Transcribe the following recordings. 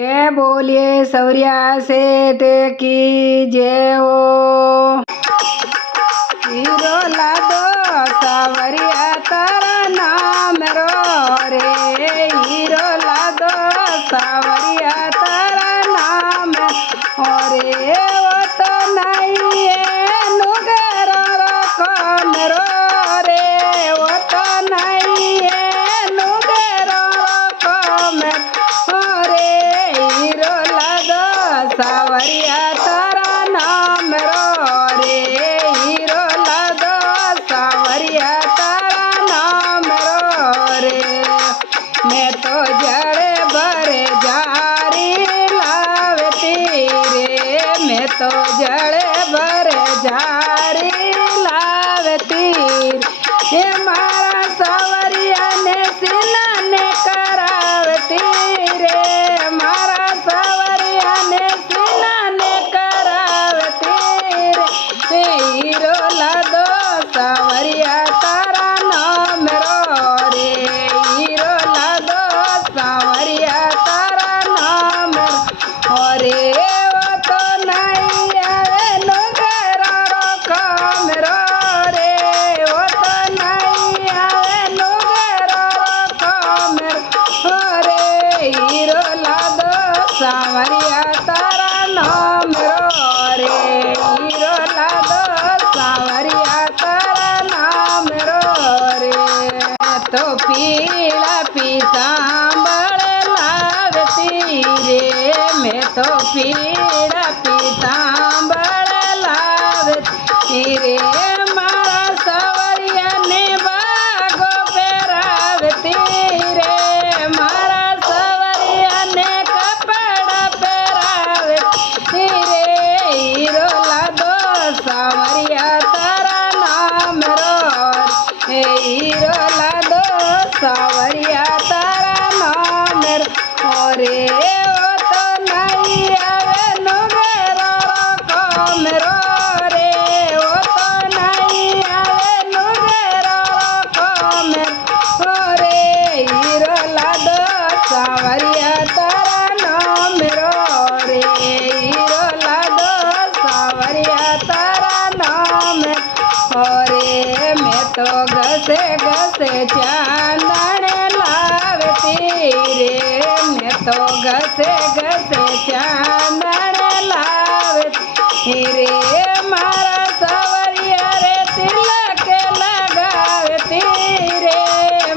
बोलिए सौर्या सेठ की जय हो। हीरो लादो सावरिया तारा नाम रो रे, हीरो लादो सावरिया तारा नाम रे। वो तो नहीं है नुगेरो कौन रो रे, वो तो नहीं है नुगेरो कौन रे। हीरो लादो सावरिया तारा नाम रो रे, हीरो लादो सावरिया तारा नाम रो रे। मैं तो जड़े भरे जारी लावती रे, मैं तो जड़े भरे जारी लावती हे मारा सावरिया ने सिला ने करावती रे, मारा सावरिया ने सिला ने करावती रे। हीरो लादो सावरिया तारा नाम रो रे, हीरो लादो सावरिया तारा नाम रे। वो तो नहीं आवे नुगेरो काम रो रे, वो तो नहीं आवे नुगेरो काम रे। हीरो लादो सावरिया तारा नाम रो रे, हीरो लादो सावरिया तारा नाम रो रे। तो पीला पीतांबर लावती रे, मैं तो पीला पीतांबर लावती रे। मारा सावरिया ने बागो पेरावती रे, मारा सावरिया ने कपड़ा पेरावती रे। हीरो लादो सावरिया तारा नाम रो रे, हीरो लादो सावरिया तारा नाम रो रे। वो तो नहीं आवे नुगेरो काम रो रे, वो तो नहीं आवे नुगेरो काम रे। हीरो लादो सावरिया तारा नाम रो रे, हीरो लादो सावरिया तारा नाम रे। मैं तो घसे घसे चांदन लावती रे, मैं तो घसे घसे चांदन लावती रे। मारा सावरिया रे तिलक लगावती रे,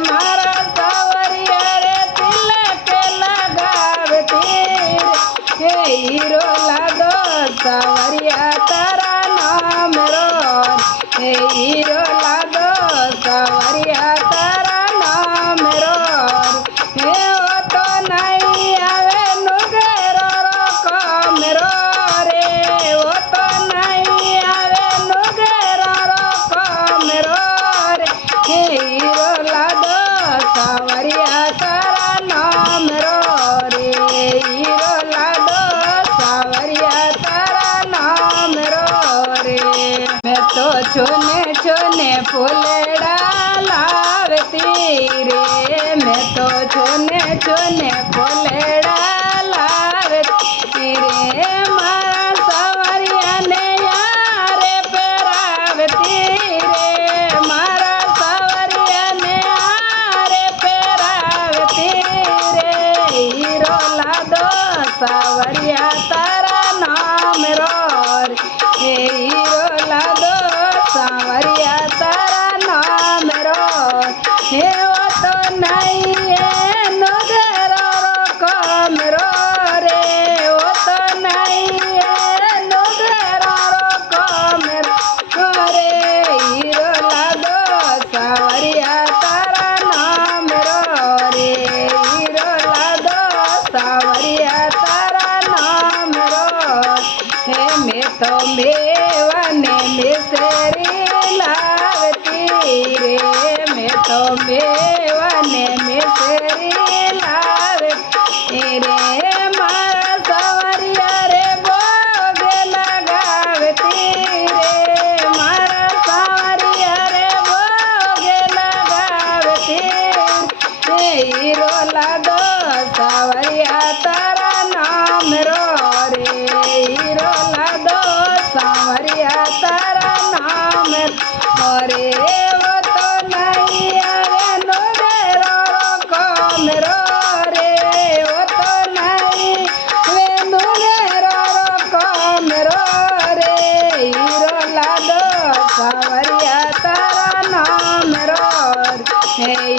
मारा सावरिया रे तिलक लगावती रे। हीरो लादो सावरिया तारा नाम रो रे, हीरो लादो सावरिया तारा नाम रो रे। वो तो नहीं आवे नुगेरो काम रो रे, वो तो नहीं आवे नुगेरो काम रो रे। हीरो लादो सावरिया तारा नाम रो रे, हीरो लादो सावरिया तारा नाम रो रे। मैं तो छोने छोने फुलड़ा लावती रे, मैं तो छोने छोने फुलड़ा लावती रे। मारा सावरिया ने यारे पेरावती रे, मारा सावरिया ने यारे पेरावती रे। हीरो लादो सावरिया तारा नाम रो रे, हीरो लादो सावरिया तारा नाम रो हे। वो तो नहीं है नुगेरो काम रो रे, वो तो नहीं है नुगेरो काम रे। हीरो लादो सावरिया तारा नाम रो रे, हीरो लादो सावरिया तारा नाम रो हे। मैं तो मेवने मिसरी लावती रे, मैं तो मेवने मिसरी लावती रे। मारा सावरिया रे भोग लगावती रे, मारा सावरिया रे भोग लगावती रे। हीरो लादो सावरिया तारा રે એવો તો નહીં આવે નુગેરો કોમેરો રે એવો તો નહીં આવે નુગેરો કોમેરો રે હીરો લાદો સાવરિયા તારા નામ રો હે